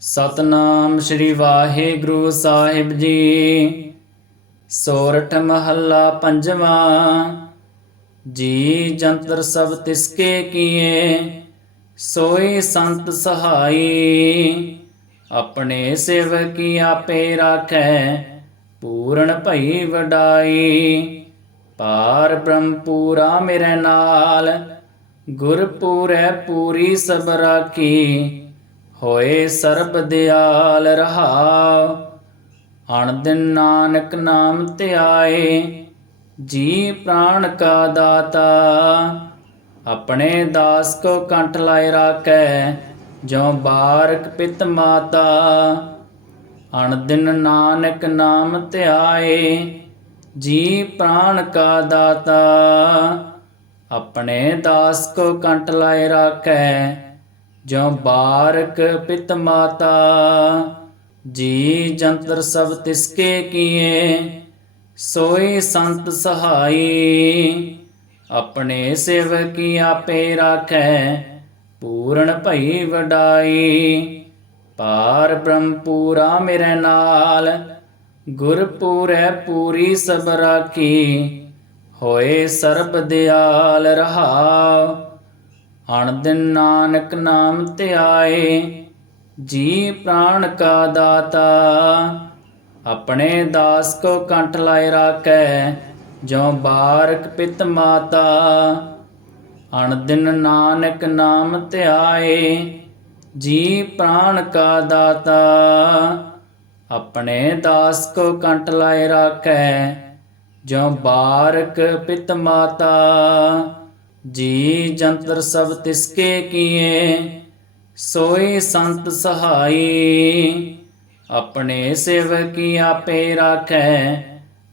ਸਤਨਾਮ ਸ੍ਰੀ ਵਾਹਿਗੁਰੂ ਸਾਹਿਬ ਜੀ। ਸੋਰਠ ਮਹੱਲਾ ਪੰਜਵਾਂ, ਜੀ ਜੰਤਰ ਸਭ ਤਿਸਕੇ ਕੀਏ, ਸੋਈ ਸੰਤ ਸਹਾਈ, ਆਪਣੇ ਸੇਵਕੀ ਆਪੇ ਰਾਖੈ, ਪੂਰਨ ਭਈ ਵਡਾਈ। ਪਾਰ ਬ੍ਰਹਮ ਪੂਰਾ ਮੇਰੇ ਨਾਲ ਗੁਰ ਪੂਰੈ ਪੂਰੀ ਸਭ ਰਾਖੀ। ਹੋਏ ਸਰਬ ਦਿਆਲ ਰਹਾਉ ਅਣ ਦਿਨ ਨਾਨਕ ਨਾਮ ਧਿਆਏ, ਜੀ ਪ੍ਰਾਣ ਕਾ ਦਾਤਾ। ਆਪਣੇ ਦਾਸ ਕੋ ਕੰਠ ਲਾਇ ਰਾਖੈ ਜੋ ਬਾਰਕ ਪਿਤ ਮਾਤਾ। ਅਣ ਦਿਨ ਨਾਨਕ ਨਾਮ ਧਿਆਏ, ਜੀ ਪ੍ਰਾਣ ਕਾ ਦਾਤਾ। ਆਪਣੇ ਦਾਸ ਕੋ ਕੰਠ ਲਾਇ ਰਾਖੈ ਜੋ ਬਾਰਕ ਪਿਤ ਮਾਤਾ, ਜੀ ਜੰਤਰ ਸਭ ਤਿਸਕੇ ਕੀਏ, ਸੋਈ ਸੰਤ ਸਹਾਈ, ਆਪਣੇ ਸੇਵਕੀ ਆਪੇ ਰਾਖੈ, ਪੂਰਨ ਭਈ ਵਡਾਈ। ਪਾਰ ਬ੍ਰਹਮ ਪੂਰਾ ਮੇਰੇ ਨਾਲ ਗੁਰ ਪੂਰੈ ਪੂਰੀ ਸਭ ਰਾਖੀ, ਹੋਏ ਸਰਬ ਦਿਆਲ ਰਹਾਉ ਅਣ ਦਿਨ ਨਾਨਕ ਨਾਮ ਧਿਆਏ, ਜੀ ਪ੍ਰਾਣ ਕਾ ਦਾਤਾ। ਆਪਣੇ ਦਾਸ ਕੋ ਕੰਠ ਲਾਇ ਰਾਖੈ ਜੋ ਬਾਰਕ ਪਿਤ ਮਾਤਾ। ਅਣ ਦਿਨ ਨਾਨਕ ਨਾਮ ਧਿਆਏ, ਜੀ ਪ੍ਰਾਣ ਕਾ ਦਾਤਾ। ਆਪਣੇ ਦਾਸ ਕੋ ਕੰਠ ਲਾਇ ਰਾਖੈ ਜੋ ਬਾਰਕ ਪਿਤ ਮਾਤਾ। ਜੀ ਜੰਤਰ ਸਭ ਤਿਸਕੇ ਕੀਏ, ਸੋਈ ਸੰਤ ਸਹਾਈ। ਆਪਣੇ ਸੇਵਕੀ ਆਪੇ ਰਾਖੈ,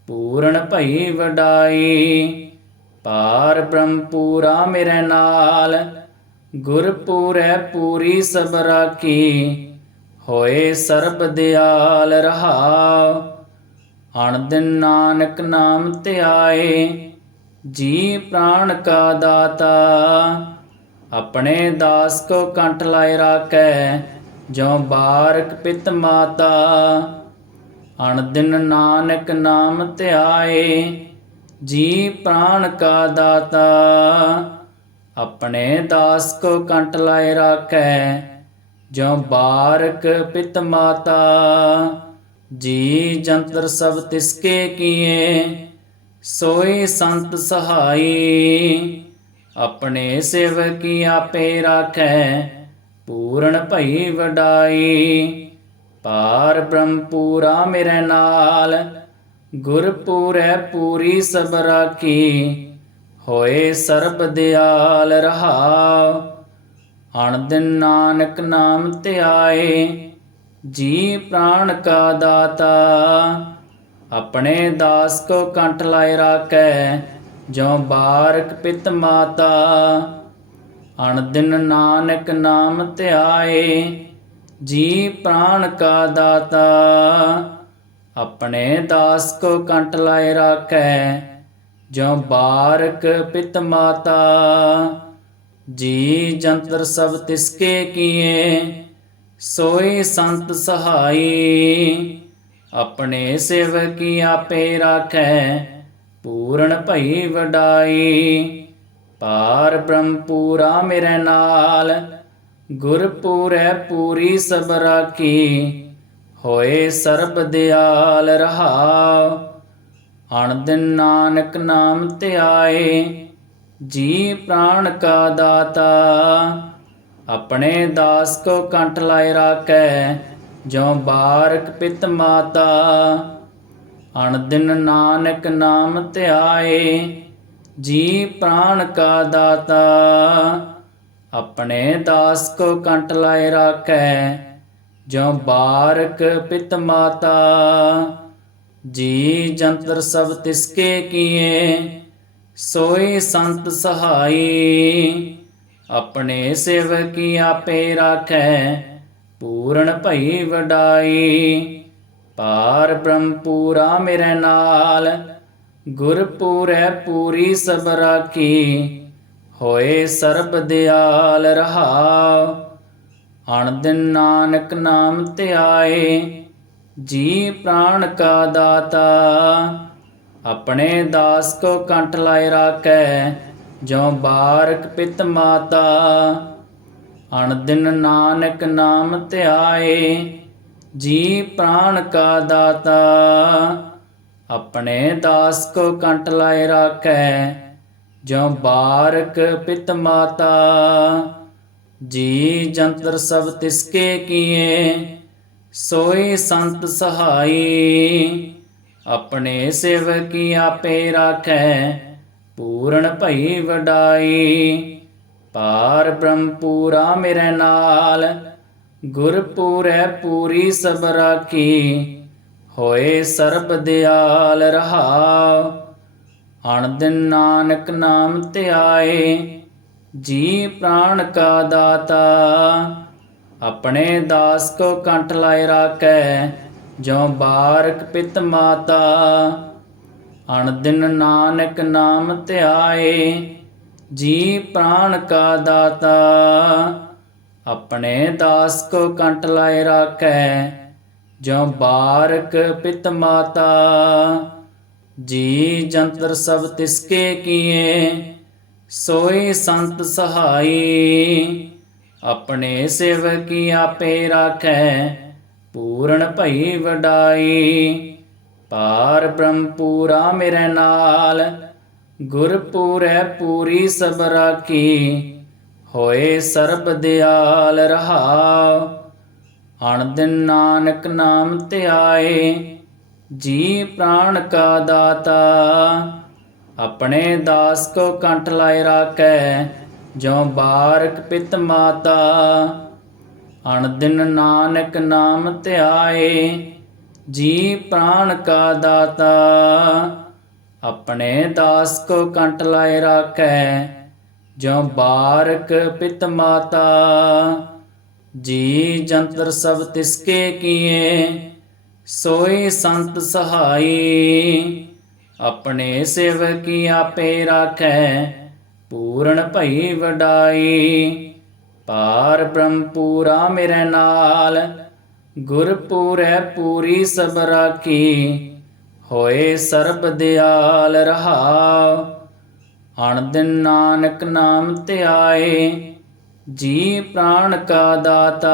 ਪੂਰਨ ਭਈ ਵਡਾਈ। ਪਾਰ ਬ੍ਰਹਮ ਪੂਰਾ ਮੇਰੇ ਨਾਲ, ਗੁਰ ਪੂਰੈ ਪੂਰੀ ਸਭ ਰਾਖੀ। ਹੋਏ ਸਰਬ ਦਿਆਲ ਰਹਾਉ, ਅਣ ਦਿਨ ਨਾਨਕ ਨਾਮ ਧਿਆਏ। ਜੀ ਪ੍ਰਾਣ ਕਾ ਦਾਤਾ, ਆਪਣੇ ਦਾਸ ਕੋ ਕੰਠ ਲਾਇ ਰਾਖੈ ਜੋ ਬਾਰਕ ਪਿਤ ਮਾਤਾ। ਅਣ ਦਿਨ ਨਾਨਕ ਨਾਮ ਧਿਆਏ ਜੀ ਪ੍ਰਾਣ ਕਾ ਦਾਤਾ, ਆਪਣੇ ਦਾਸ ਕੋ ਕੰਠ ਲਾਇ ਰਾਖੈ ਜੋ ਬਾਰਕ ਪਿਤ ਮਾਤਾ। ਜੀ ਜੰਤਰ ਸਭ ਤਿਸਕੇ ਕੀਏ ਸੋਏ ਸੰਤ ਸਹਾਈ, ਆਪਣੇ ਸੇਵਕੀ ਆਪੇ ਰਾਖੈ, ਪੂਰਨ ਭਈ ਵਡਾਈ। ਪਾਰ ਬ੍ਰਹਮ ਪੂਰਾ ਮੇਰੇ ਨਾਲ ਗੁਰ ਪੂਰੈ ਪੂਰੀ ਸਭ ਰਾਖੀ। ਹੋਏ ਸਰਬ ਦਿਆਲ ਰਹਾਉ, ਅਣ ਦਿਨ ਨਾਨਕ ਨਾਮ ਧਿਆਏ। ਜੀ ਪ੍ਰਾਣ ਕਾ ਦਾਤਾ ਆਪਣੇ ਦਾਸ ਕੋ ਕੰਠ ਲਾਇ ਰਾਖੈ ਜੋ ਬਾਰਕ ਪਿਤ ਮਾਤਾ। ਅਣ ਦਿਨ ਨਾਨਕ ਨਾਮ ਧਿਆਏ, ਜੀ ਪ੍ਰਾਣ ਕਾ ਦਾਤਾ। ਆਪਣੇ ਦਾਸ ਕੋ ਕੰਠ ਲਾਇ ਰਾਖੈ ਜੋ ਬਾਰਕ ਪਿਤ ਮਾਤਾ। ਜੀ ਜੰਤਰ ਸਭ ਤਿਸਕੇ ਕੀਏ, ਸੋਈ ਸੰਤ ਸਹਾਈ। ਆਪਣੇ ਸੇਵਕੀ ਆਪੇ ਰਾਖੈ, ਪੂਰਨ ਭਈ ਵਡਾਈ। ਪਾਰ ਬ੍ਰਹਮ ਪੂਰਾ ਮੇਰੇ ਨਾਲ ਗੁਰ ਪੂਰੈ ਪੂਰੀ ਸਭ ਰਾਖੀ। ਹੋਏ ਸਰਬ ਦਿਆਲ ਰਹਾਉ ਅਣ ਦਿਨ ਨਾਨਕ ਨਾਮ ਧਿਆਏ। ਜੀ ਪ੍ਰਾਣ ਕਾ ਦਾਤਾ, ਆਪਣੇ ਦਾਸ ਕੋ ਕੰਠ ਲਾਇ ਰਾਖੈ। ਜੋ ਬਾਰਕ ਪਿਤ ਮਾਤਾ ਅਣਦਿਨ ਨਾਨਕ ਨਾਮ ਧਿਆਏ, ਜੀ ਪ੍ਰਾਣ ਕਾ ਦਾਤਾ, ਆਪਣੇ ਦਾਸ ਕੋ ਕੰਠ ਲਾਇ ਰਾਖੈ, ਜੋ ਬਾਰਕ ਪਿਤ ਮਾਤਾ, ਜੀ ਜੰਤਰ ਸਭ ਤਿਸਕੇ ਕੀਏ, ਸੋਈ ਸੰਤ ਸਹਾਈ, ਆਪਣੇ ਸੇਵਕੀ ਆਪੇ ਰਾਖੈ। ਪੂਰਨ ਭਈ ਵਡਾਈ। ਪਾਰ ਬ੍ਰਹਮ ਪੂਰਾ ਮੇਰੇ ਨਾਲ ਗੁਰ ਪੂਰੈ ਪੂਰੀ ਸਭ ਰਾਖੀ, ਹੋਏ ਸਰਬ ਦਿਆਲ ਰਹਾਉ। ਅਣ ਦਿਨ ਨਾਨਕ ਨਾਮ ਧਿਆਏ ਜੀ ਪ੍ਰਾਣ ਕਾ ਦਾਤਾ। ਆਪਣੇ ਦਾਸ ਕੋ ਕੰਠ ਲਾਇ ਰਾਖੈ ਜੋ ਬਾਰਕ ਪਿਤ ਮਾਤਾ। ਅਣਦਿਨ ਨਾਨਕ ਨਾਮ ਧਿਆਏ, ਜੀ ਪ੍ਰਾਣ ਕਾ ਦਾਤਾ। ਆਪਣੇ ਦਾਸ ਕੋ ਕੰਟ ਲਾਏ ਰਾਖੈ ਜੋ ਬਾਰਕ ਪਿਤ ਮਾਤਾ। ਜੀ ਜੰਤਰ ਸਭ ਤਿਸਕੇ ਕੀਏ, ਸੋਈ ਸੰਤ ਸਹਾਈ। ਆਪਣੇ ਸੇਵਕੀ ਆਪੇ ਰਾਖੈ, ਪੂਰਨ ਭਈ ਵਡਾਈ। ਪਾਰ ਬ੍ਰਹਮ ਪੂਰਾ ਮੇਰੇ ਨਾਲ ਗੁਰ ਪੂਰੈ ਪੂਰੀ ਸਭ ਰਾਖੀ, ਹੋਏ ਸਰਬ ਦਿਆਲ ਰਹਾਉ। ਅਣ ਦਿਨ ਨਾਨਕ ਨਾਮ ਧਿਆਏ ਜੀ ਪ੍ਰਾਣ ਕਾ ਦਾਤਾ। ਆਪਣੇ ਦਾਸ ਕੋ ਕੰਠ ਲਾਇ ਰਾਖੈ ਜੋ ਬਾਰਕ ਪਿਤ ਮਾਤਾ। ਅਣ ਦਿਨ ਨਾਨਕ ਨਾਮ ਧਿਆਏ ਜੀ ਪ੍ਰਾਣ ਕਾ ਦਾਤਾ, ਆਪਣੇ ਦਾਸ ਕੋ ਕੰਟ ਲਾਏ ਰਾਖੈ ਜੋ ਬਾਰਕ ਪਿਤ ਮਾਤਾ। ਜੀ ਜੰਤਰ ਸਭ ਤਿਸਕੇ ਕੀਏ, ਸੋਈ ਸੰਤ ਸਹਾਈ, ਆਪਣੇ ਸਿਵ ਸੇਵਕੀ ਆਪੇ ਰਾਖੈ, ਪੂਰਨ ਭਈ ਵਡਾਈ। ਪਾਰ ਬ੍ਰਹਮ ਪੂਰਾ ਮੇਰੇ ਨਾਲ ਗੁਰ ਪੂਰੈ ਪੂਰੀ ਸਭ ਰਾਖੀ ਹੋਏ ਸਰਬ ਦਿਆਲ ਰਹਾਉ ਅਣ ਦਿਨ ਨਾਨਕ ਨਾਮ ਧਿਆਏ ਜੀ ਪ੍ਰਾਣ ਕਾ ਦਾਤਾ। ਆਪਣੇ ਦਾਸ ਕੋ ਕੰਠ ਲਾਇ ਰਾਖੈ ਜੋ ਬਾਰਕ ਪਿਤ ਮਾਤਾ। ਅਣ ਦਿਨ ਨਾਨਕ ਨਾਮ ਧਿਆਏ ਜੀ ਪ੍ਰਾਣ ਕਾ ਦਾਤਾ। ਆਪਣੇ ਦਾਸ ਕੋ ਕੰਟ ਲਾਏ ਰਾਖੈ ਜੋ ਬਾਰਕ ਪਿਤ ਮਾਤਾ। ਜੀ ਜੰਤਰ ਸਭ ਤਿਸਕੇ ਕੀਏ, ਸੋਈ ਸੰਤ ਸਹਾਈ। ਆਪਣੇ ਸੇਵਕੀ ਆਪੇ ਰਾਖੈ, ਪੂਰਨ ਭਈ ਵਡਾਈ। ਪਾਰ ਬ੍ਰਹਮ ਪੂਰਾ ਮੇਰੇ ਨਾਲ, ਗੁਰ ਪੂਰੈ ਪੂਰੀ ਸਭ ਰਾਖੀ। ਹੋਏ ਸਰਬ ਦਿਆਲ ਰਹਾਉ ਅਣ ਦਿਨ ਨਾਨਕ ਨਾਮ ਧਿਆਏ ਜੀ ਪ੍ਰਾਣ ਕਾ ਦਾਤਾ।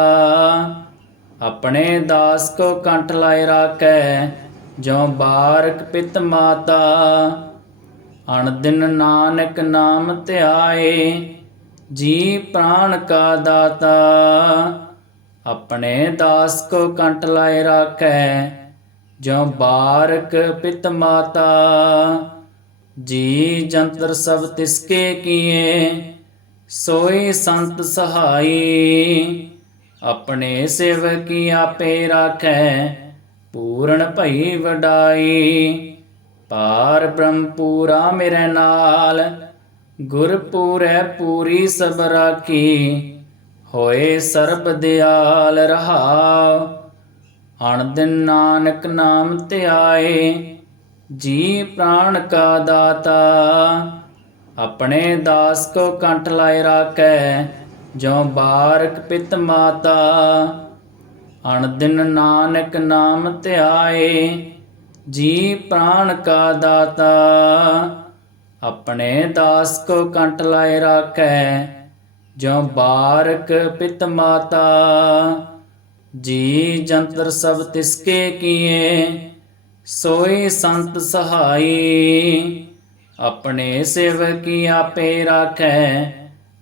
ਆਪਣੇ ਦਾਸ ਕੋ ਕੰਠ ਲਾਇ ਰਾਖੈ ਜੋ ਬਾਰਕ ਪਿਤ ਮਾਤਾ। ਅਣ ਦਿਨ ਨਾਨਕ ਨਾਮ ਧਿਆਏ ਜੀ ਪ੍ਰਾਣ ਕਾ ਦਾਤਾ। ਆਪਣੇ ਦਾਸ ਕੋ ਕੰਠ ਲਾਇ ਰਾਖੈ ਜੋ ਬਾਰਕ ਪਿਤ ਮਾਤਾ, ਜੀ ਜੰਤਰ ਸਭ ਤਿਸਕੇ ਕੀਏ, ਸੋਈ ਸੰਤ ਸਹਾਈ, ਆਪਣੇ ਸੇਵਕੀ ਆਪੇ ਰਾਖੈ, ਪੂਰਨ ਭਈ ਵਡਾਈ। ਪਾਰ ਬ੍ਰਹਮ ਪੂਰਾ ਮੇਰੇ ਨਾਲ ਗੁਰ ਪੂਰੈ ਪੂਰੀ ਸਭ ਰਾਖੀ, ਹੋਏ ਸਰਬ ਦਿਆਲ ਰਹਾਉ ਅਣ ਦਿਨ ਨਾਨਕ ਨਾਮ ਧਿਆਏ, ਜੀ ਪ੍ਰਾਣ ਕਾ ਦਾਤਾ। ਆਪਣੇ ਦਾਸ ਕੋ ਕੰਠ ਲਾਇ ਰਾਖੈ ਜੋ ਬਾਰਕ ਪਿਤ ਮਾਤਾ। ਅਣ ਦਿਨ ਨਾਨਕ ਨਾਮ ਧਿਆਏ, ਜੀ ਪ੍ਰਾਣ ਕਾ ਦਾਤਾ। ਆਪਣੇ ਦਾਸ ਕੋ ਕੰਟ ਲਾਇ ਰਾਖੈ ਜੋ ਬਾਰਕ ਪਿਤ ਮਾਤਾ। ਜੀ ਜੰਤਰ ਸਭ ਤਿਸਕੇ ਕੀਏ, ਸੋਈ ਸੰਤ ਸਹਾਈ। ਆਪਣੇ ਸੇਵਕੀ ਆਪੇ ਰਾਖੈ,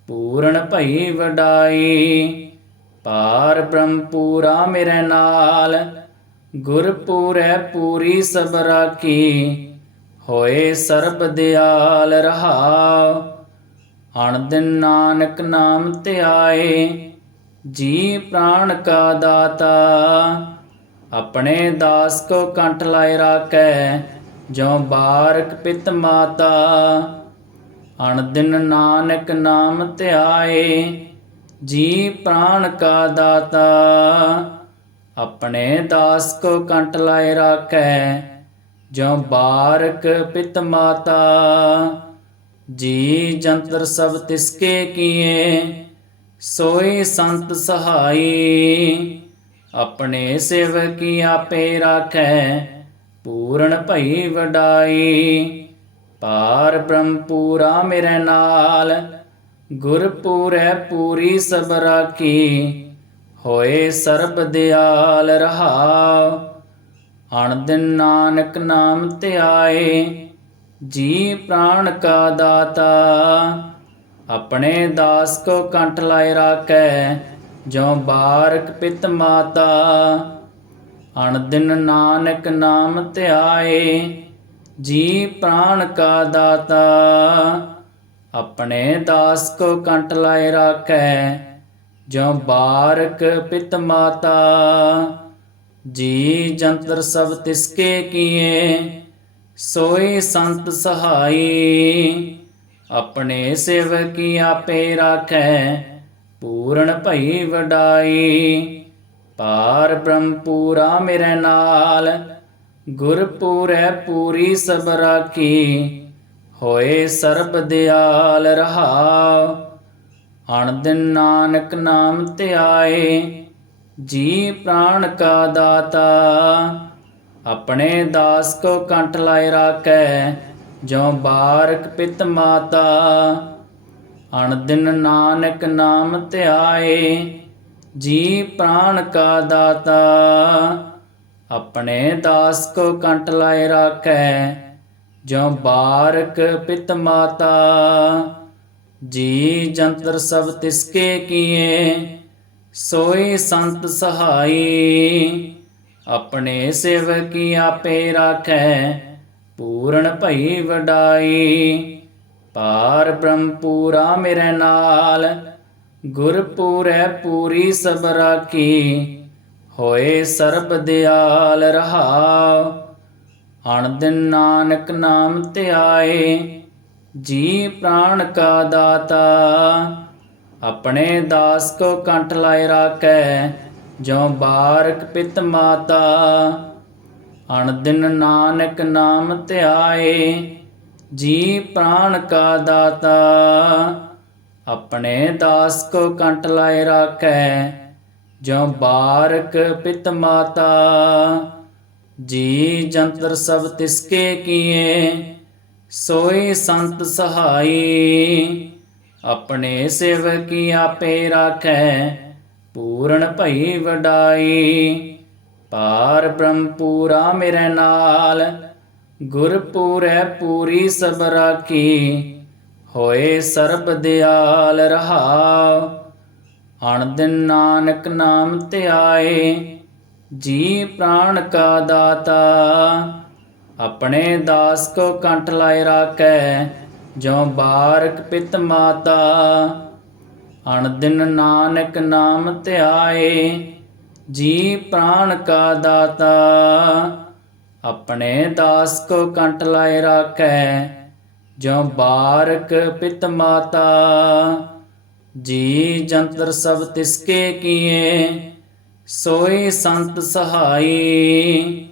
ਪੂਰਨ ਭਈ ਵਡਾਈ। ਪਾਰ ਬ੍ਰਹਮ ਪੂਰਾ ਮੇਰੇ ਨਾਲ ਗੁਰ ਪੂਰੈ ਪੂਰੀ ਸਭ ਰਾਖੀ। ਹੋਏ ਸਰਬ ਦਿਆਲ ਰਹਾਉ ਅਣ ਦਿਨ ਨਾਨਕ ਨਾਮ ਧਿਆਏ। ਜੀ ਪ੍ਰਾਣ ਕਾ ਦਾਤਾ, ਆਪਣੇ ਦਾਸ ਕੋ ਕੰਠ ਲਾਇ ਰਾਖੈ ਜੋ ਬਾਰਕ ਪਿਤ ਮਾਤਾ। ਅਣ ਦਿਨ ਨਾਨਕ ਨਾਮ ਧਿਆਏ ਜੀ ਪ੍ਰਾਣ ਕਾ ਦਾਤਾ, ਆਪਣੇ ਦਾਸ ਕੋ ਕੰਠ ਲਾਇ ਰਾਖੈ ਜੋ ਬਾਰਕ ਪਿਤ ਮਾਤਾ। ਜੀ ਜੰਤਰ ਸਭ ਤਿਸਕੇ ਕੀਏ ਸੋਏ ਸੰਤ ਸਹਾਈ, ਆਪਣੇ ਸੇਵਕੀ ਆਪੇ ਰਾਖੈ, ਪੂਰਨ ਭਈ ਵਡਾਈ। ਪਾਰ ਬ੍ਰਹਮ ਪੂਰਾ ਮੇਰੇ ਨਾਲ ਗੁਰ ਪੂਰੈ ਪੂਰੀ ਸਭ ਰਾਖੀ। ਹੋਏ ਸਰਬ ਦਿਆਲ ਰਹਾਉ ਅਣ ਦਿਨ ਨਾਨਕ ਨਾਮ ਧਿਆਏ। ਜੀ ਪ੍ਰਾਣ ਕਾ ਦਾਤਾ ਆਪਣੇ ਦਾਸ ਕੋ ਕੰਠ ਲਾਇ ਰਾਖੈ ਜੋ ਬਾਰਕ ਪਿਤ ਮਾਤਾ। ਅਣ ਦਿਨ ਨਾਨਕ ਨਾਮ ਧਿਆਏ, ਜੀ ਪ੍ਰਾਣ ਕਾ ਦਾਤਾ। ਆਪਣੇ ਦਾਸ ਕੋ ਕੰਠ ਲਾਇ ਰਾਖੈ ਜੋ ਬਾਰਕ ਪਿਤ ਮਾਤਾ। ਜੀ ਜੰਤਰ ਸਭ ਤਿਸਕੇ ਕੀਏ, ਸੋਈ ਸੰਤ ਸਹਾਈ। ਆਪਣੇ ਸੇਵਕੀ ਆਪੇ ਰਾਖੈ, ਪੂਰਨ ਭਈ ਵਡਾਈ। ਪਾਰ ਬ੍ਰਹਮ ਪੂਰਾ ਮੇਰੇ ਨਾਲ ਗੁਰ ਪੂਰੈ ਪੂਰੀ ਸਭ ਰਾਖੀ। ਹੋਏ ਸਰਬ ਦਿਆਲ ਰਹਾਉ, ਅਣ ਦਿਨ ਨਾਨਕ ਨਾਮ ਧਿਆਏ। ਜੀ ਪ੍ਰਾਣ ਕਾ ਦਾਤਾ, ਆਪਣੇ ਦਾਸ ਕੋ ਕੰਠ ਲਾਇ ਰਾਖੈ। ਜੋ ਬਾਰਕ ਪਿਤ ਮਾਤਾ, ਅਣ ਦਿਨ ਨਾਨਕ ਨਾਮ ਧਿਆਏ, ਜੀ ਪ੍ਰਾਣ ਕਾ ਦਾਤਾ, ਆਪਣੇ ਦਾਸ ਕੋ ਕੰਠ ਲਾਇ ਰਾਖੈ ਜੋ ਬਾਰਕ ਪਿਤ ਮਾਤਾ, ਜੀ ਜੰਤਰ ਸਭ ਤਿਸਕੇ ਕੀਏ, ਸੋਈ ਸੰਤ ਸਹਾਈ, ਆਪਣੇ ਸੇਵਕੀ ਆਪੇ ਰਾਖੈ ਪੂਰਨ ਭਈ ਵਡਾਈ। ਪਾਰ ਬ੍ਰਹਮ ਪੂਰਾ ਮੇਰੇ ਨਾਲ ਗੁਰ ਪੂਰੈ ਪੂਰੀ ਸਭ ਰਾਖੀ, ਹੋਏ ਸਰਬ ਦਿਆਲ ਰਹਾਉ। ਅਣ ਦਿਨ ਨਾਨਕ ਨਾਮ ਧਿਆਏ ਜੀ ਪ੍ਰਾਣ ਕਾ ਦਾਤਾ। ਆਪਣੇ ਦਾਸ ਕੋ ਕੰਠ ਲਾਇ ਰਾਖੈ ਜੋ ਬਾਰਕ ਪਿਤ ਮਾਤਾ। ਅਣ ਦਿਨ ਨਾਨਕ ਨਾਮ ਧਿਆਏ, ਜੀ ਪ੍ਰਾਣ ਕਾ ਦਾਤਾ। ਆਪਣੇ ਦਾਸ ਕੋ ਕੰਟ ਲਾਏ ਰਾਖੈ ਜੋ ਬਾਰਕ ਪਿਤ ਮਾਤਾ। ਜੀ ਜੰਤਰ ਸਭ ਤਿਸਕੇ ਕੀਏ, ਸੋਈ ਸੰਤ ਸਹਾਈ। ਆਪਣੇ ਸੇਵਕੀ ਆਪੇ ਰਾਖੈ, ਪੂਰਨ ਭਈ ਵਡਾਈ। ਪਾਰ ਬ੍ਰਹਮ ਪੂਰਾ ਮੇਰੇ ਨਾਲ ਗੁਰ ਪੂਰੈ ਪੂਰੀ ਸਭ ਰਾਖੀ, ਹੋਏ ਸਰਬ ਦਿਆਲ ਰਹਾਉ। ਅਣ ਦਿਨ ਨਾਨਕ ਨਾਮ ਧਿਆਏ ਜੀ ਪ੍ਰਾਣ ਕਾ ਦਾਤਾ। ਆਪਣੇ ਦਾਸ ਕੋ ਕੰਠ ਲਾਇ ਰਾਖੈ ਜੋ ਬਾਰਕ ਪਿਤ ਮਾਤਾ। ਅਣ ਦਿਨ ਨਾਨਕ ਨਾਮ ਧਿਆਏ ਜੀ ਪ੍ਰਾਣ ਕਾ ਦਾਤਾ, ਆਪਣੇ ਦਾਸ ਕੋ ਕੰਟ ਲਾਏ ਰਾਖੈ ਜੋ ਬਾਰਕ ਪਿਤ ਮਾਤਾ। ਜੀ ਜੰਤਰ ਸਭ ਤਿਸਕੇ ਕੀਏ, ਸੋਈ ਸੰਤ ਸਹਾਈ,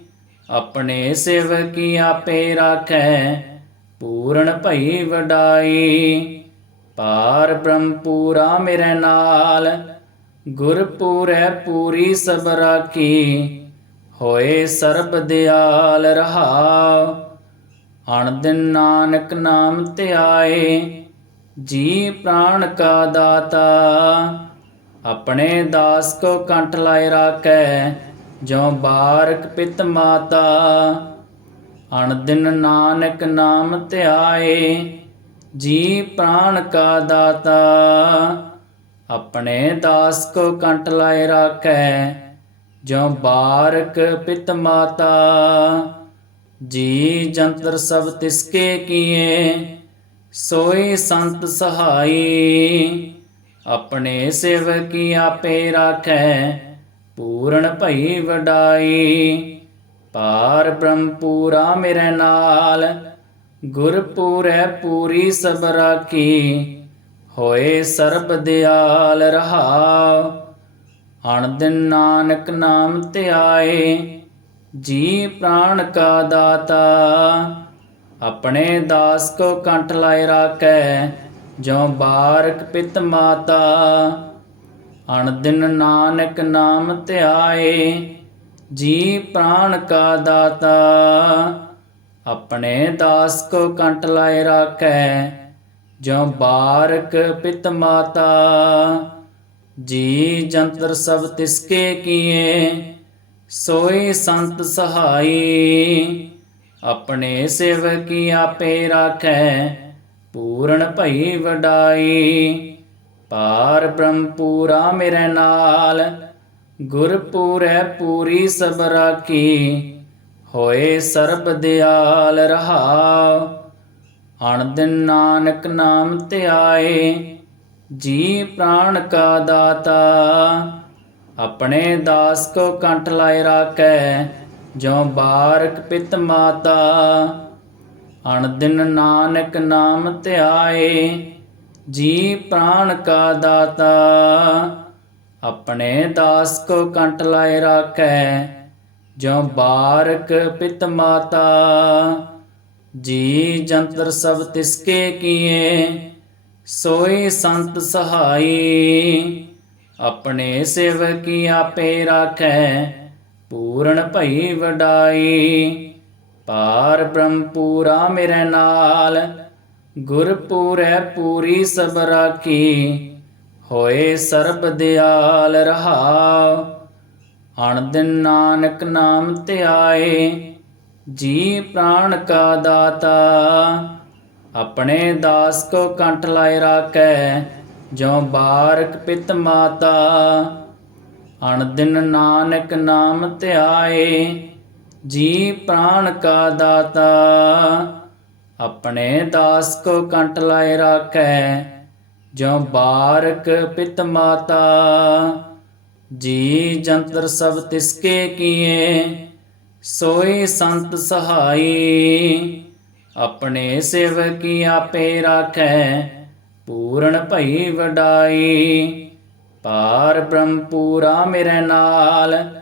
ਆਪਣੇ ਸੇਵਕੀ ਆਪੇ ਰਾਖੈ, ਪੂਰਨ ਭਈ ਵਡਾਈ। ਪਾਰ ਬ੍ਰਹਮ ਪੂਰਾ ਮੇਰੇ ਨਾਲ ਗੁਰ ਪੂਰੈ ਪੂਰੀ ਸਭ ਰਾਖੀ ਹੋਏ ਸਰਬ ਦਿਆਲ ਰਹਾਉ ਅਣ ਦਿਨ ਨਾਨਕ ਨਾਮ ਧਿਆਏ, ਜੀ ਪ੍ਰਾਣ ਕਾ ਦਾਤਾ। ਆਪਣੇ ਦਾਸ ਕੋ ਕੰਠ ਲਾਇ ਰਾਖੈ ਜੋ ਬਾਰਕ ਪਿਤ ਮਾਤਾ। ਅਣ ਦਿਨ ਨਾਨਕ ਨਾਮ ਧਿਆਏ, ਜੀ ਪ੍ਰਾਣ ਕਾ ਦਾਤਾ। ਆਪਣੇ ਦਾਸ ਕੋ ਕੰਟ ਲਾਏ ਰਾਖੈ ਜੋ ਬਾਰਕ ਪਿਤ ਮਾਤਾ। ਜੀ ਜੰਤਰ ਸਭ ਤਿਸਕੇ ਕੀਏ, ਸੋਈ ਸੰਤ ਸਹਾਈ। ਆਪਣੇ ਸੇਵਕੀ ਆਪੇ ਰਾਖੈ, ਪੂਰਨ ਭਈ ਵਡਾਈ। ਪਾਰ ਬ੍ਰਹਮ ਪੂਰਾ ਮੇਰੇ ਨਾਲ, ਗੁਰ ਪੂਰੈ ਪੂਰੀ ਸਭ ਰਾਖੀ। ਹੋਏ ਸਰਬ ਦਿਆਲ ਰਹਾਉ ਅਣ ਦਿਨ ਨਾਨਕ ਨਾਮ ਧਿਆਏ ਜੀ ਪ੍ਰਾਣ ਕਾ ਦਾਤਾ। ਆਪਣੇ ਦਾਸ ਕੋ ਕੰਠ ਲਾਇ ਰਾਖੈ ਜੋ ਬਾਰਕ ਪਿਤ ਮਾਤਾ। ਅਣ ਦਿਨ ਨਾਨਕ ਨਾਮ ਧਿਆਏ ਜੀ ਪ੍ਰਾਣ ਕਾ ਦਾਤਾ। ਆਪਣੇ ਦਾਸ ਕੋ ਕੰਟ ਲਾਏ ਰਾਖੈ ਜੋ ਬਾਰਕ ਪਿਤ ਮਾਤਾ, ਜੀ ਜੰਤਰ ਸਭ ਤਿਸਕੇ ਕੀਏ, ਸੋਈ ਸੰਤ ਸਹਾਈ, ਆਪਣੇ ਸੇਵਕੀ ਆਪੇ ਰਾਖੈ, ਪੂਰਨ ਭਈ ਵਡਾਈ। ਪਾਰ ਬ੍ਰਹਮ ਪੂਰਾ ਮੇਰੇ ਨਾਲ ਗੁਰ ਪੂਰੈ ਪੂਰੀ ਸਭ ਰਾਖੀ, ਹੋਏ ਸਰਬ ਦਿਆਲ ਰਹਾਉ। ਅਣ ਦਿਨ ਨਾਨਕ ਨਾਮ ਧਿਆਏ, ਜੀ ਪ੍ਰਾਣ ਕਾ ਦਾਤਾ। ਆਪਣੇ ਦਾਸ ਕੋ ਕੰਠ ਲਾਏ ਰਾਖੈ ਜੋ ਬਾਰਕ ਪਿਤ ਮਾਤਾ। ਅਣ ਦਿਨ ਨਾਨਕ ਨਾਮ ਧਿਆਏ, ਜੀ ਪ੍ਰਾਣ ਕਾ ਦਾਤਾ। ਆਪਣੇ ਦਾਸ ਕੋ ਕੰਠ ਲਾਏ ਰਾਖੈ ਜੋ ਬਾਰਕ ਪਿਤ ਮਾਤਾ। ਜੀ ਜੰਤਰ ਸਭ ਤਿਸਕੇ ਕੀਏ, ਸੋਈ ਸੰਤ ਸਹਾਈ। ਆਪਣੇ ਸੇਵਕੀ ਆਪੇ ਰਾਖੈ, ਪੂਰਨ ਭਈ ਵਡਾਈ। ਪਾਰ ਬ੍ਰਹਮ ਪੂਰਾ ਮੇਰੇ ਨਾਲ, ਗੁਰ ਪੂਰੈ ਪੂਰੀ ਸਭ ਰਾਖੀ। ਹੋਏ ਸਰਬ ਦਿਆਲ ਰਹਾਉ, ਅਣ ਦਿਨ ਨਾਨਕ ਨਾਮ ਧਿਆਏ। ਜੀ ਪ੍ਰਾਣ ਕਾ ਦਾਤਾ, ਆਪਣੇ ਦਾਸ ਕੋ ਕੰਠ ਲਾਏ ਰਾਖੈ ਜੋ ਬਾਰਕ ਪਿਤ ਮਾਤਾ। ਅਣ ਦਿਨ ਨਾਨਕ ਨਾਮ ਧਿਆਏ ਜੀ ਪ੍ਰਾਣ ਕਾ ਦਾਤਾ, ਆਪਣੇ ਦਾਸ ਕੋ ਕੰਠ ਲਾਏ ਰਾਖੈ ਜੋ ਬਾਰਕ ਪਿਤ ਮਾਤਾ। ਜੀ ਜੰਤਰ ਸਭ ਤਿਸਕੇ ਕੀਏ ਸੋਏ ਸੰਤ ਸਹਾਈ, ਆਪਣੇ ਸੇਵਕੀ ਆਪੇ ਰਾਖੈ, ਪੂਰਨ ਭਈ ਵਡਾਈ। ਪਾਰ ਬ੍ਰਹਮ ਪੂਰਾ ਮੇਰੇ ਨਾਲ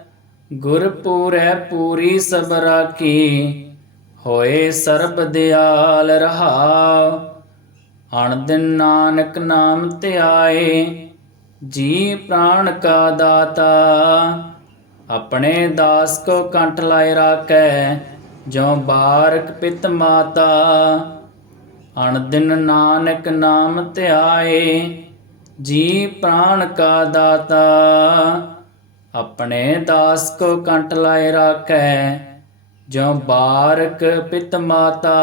ਗੁਰ ਪੂਰੈ ਪੂਰੀ ਸਭ ਰਾਖੀ। ਹੋਏ ਸਰਬ ਦਿਆਲ ਰਹਾਉ ਅਣ ਦਿਨ ਨਾਨਕ ਨਾਮ ਧਿਆਏ। ਜੀ ਪ੍ਰਾਣ ਕਾ ਦਾਤਾ ਆਪਣੇ ਦਾਸ ਕੋ ਕੰਠ ਲਾਏ ਰਾਖੈ ਜੋ ਬਾਰਕ ਪਿਤ ਮਾਤਾ। ਅਣ ਦਿਨ ਨਾਨਕ ਨਾਮ ਧਿਆਏ, ਜੀ ਪ੍ਰਾਣ ਕਾ ਦਾਤਾ। ਆਪਣੇ ਦਾਸ ਕੋ ਕੰਠ ਲਾਏ ਰਾਖੈ ਜੋ ਬਾਰਕ ਪਿਤ ਮਾਤਾ।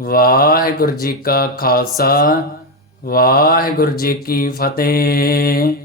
ਵਾਹਿਗੁਰੂ ਜੀ ਕਾ ਖਾਲਸਾ, ਵਾਹਿਗੁਰੂ ਜੀ ਕੀ ਫਤਿਹ।